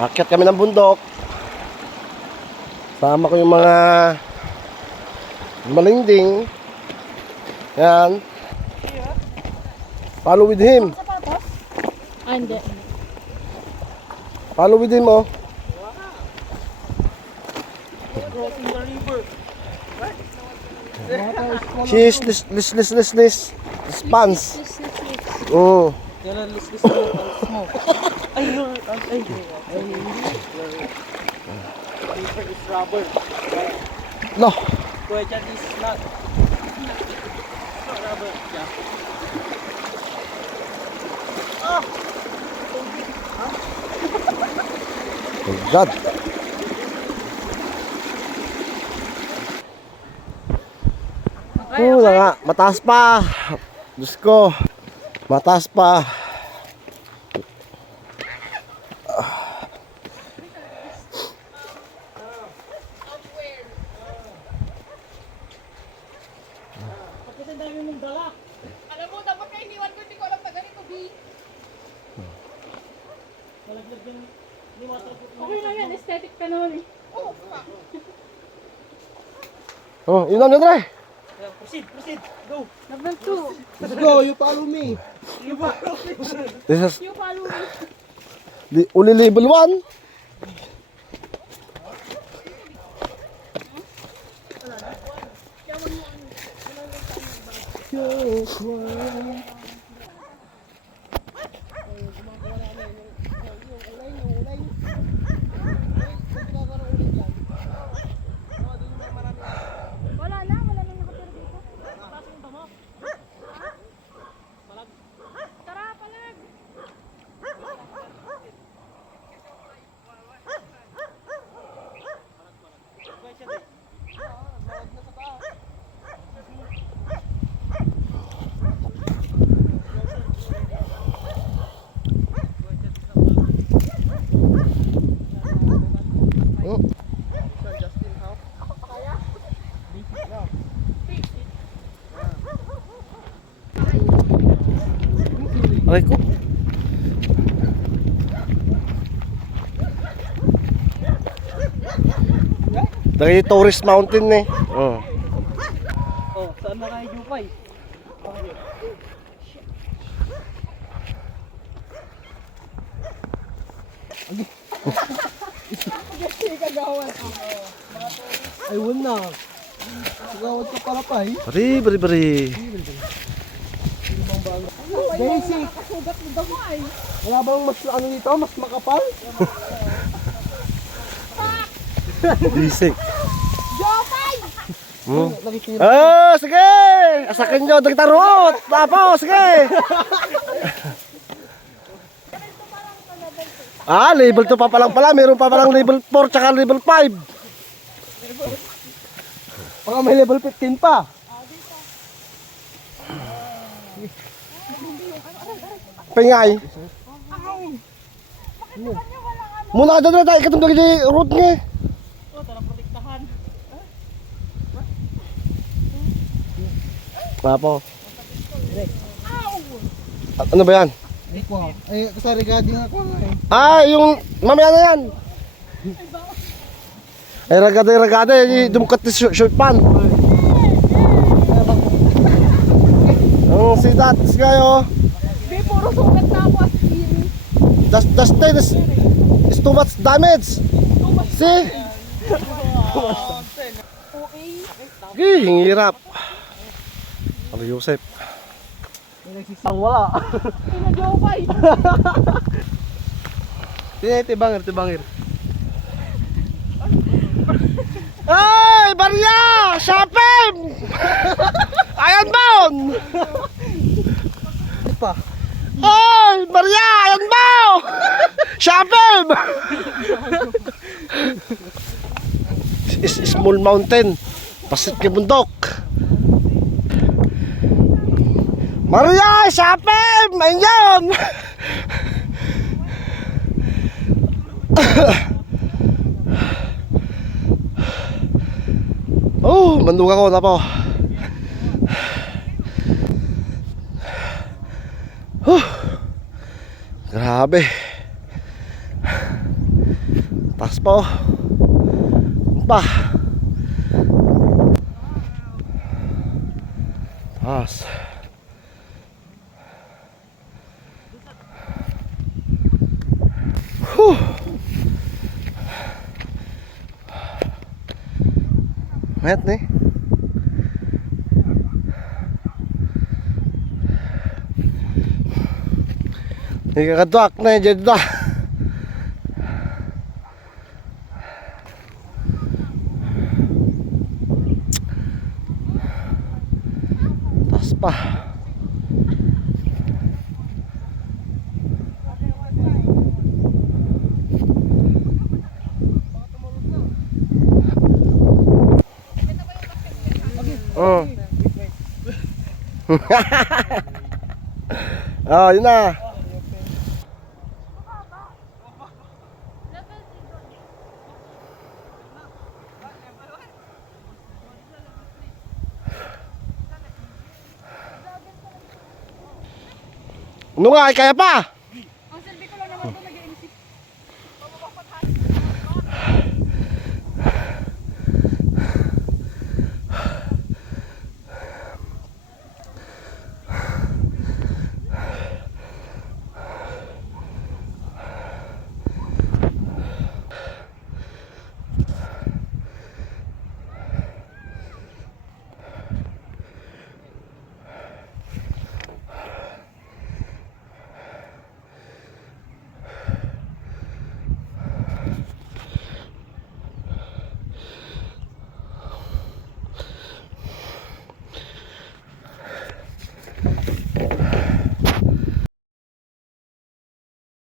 Akyat kami ng bundok. Sama ko yung mga malingding. Yan. Follow with him. Ah, hindi. Follow with him, oh. Crossing the river. She is this pants. Oh. Yan ang listis mo. Ay, no. Ay, paper is rubber. No. Question is not. Not rubber. Yeah. Oh God. Oh, nga, mataas pa. Diyos ko. Mataas pa. Kasi dami mong dala. Alam mo, dapat kayo iniwan ko, hindi ko alam na ganito, B. Malaglag yung ni waterproof. Okay lang yan, aesthetic ka naman eh. Oh, yun lang, Andre. Proceed. Go. Number 2. Let's go, you follow me. This is You follow me. the only level 1. Wala na nakatira dito. Tara, palag. Aray ko. Dari tourist mountain eh. Oh. Oh, saan na kayo, Jupay? Ay, wala. Gawad ka pala pa eh. Bari. Basic. Kasugat mo daw ay. Wala bang mas ano dito? Mas makapal? Basic. Jopay! Nakikita. Ah, sige! Asakin nyo, dagtarot! Tapo, sige! Ah, level 2 pa palang pala. Meron pa palang level 4 tsaka level 5. Baka may level 15 pa. Pingay. Muna ka doon na tayo. Ikatong doon yung route nga. Oh, tara protektahan. Tapo. Ano ba yan? Ay ko. Ay, kasi regarding ako eh. Ah, yung mamaya na yan. Ay, ragada. Dumukat ni short pan. Oh, see that? This guy, oh. B, puro sugat na ako as in. That's thing is too much damage. See? Okay. Ang hirap. Ano, Joseph? Ang wala. Ina Jopay. Tibangir. Ay, Barya! Shopem! Iron Bound! Di pa. Ay, Barya! Iron Bound! Shopem! Small mountain. Pasit ke bundok. Maria! Shopem! Ayun! Oh, manduga ko na po. Grabe. Taas pa oh. Pa. Taas. Whew. Mayat nih. Ini kakatuak na jadi dah. Tas pa. Oh. Oh, yun na. Ano nga, ay kaya pa? Ang silbi ko lang naman doon,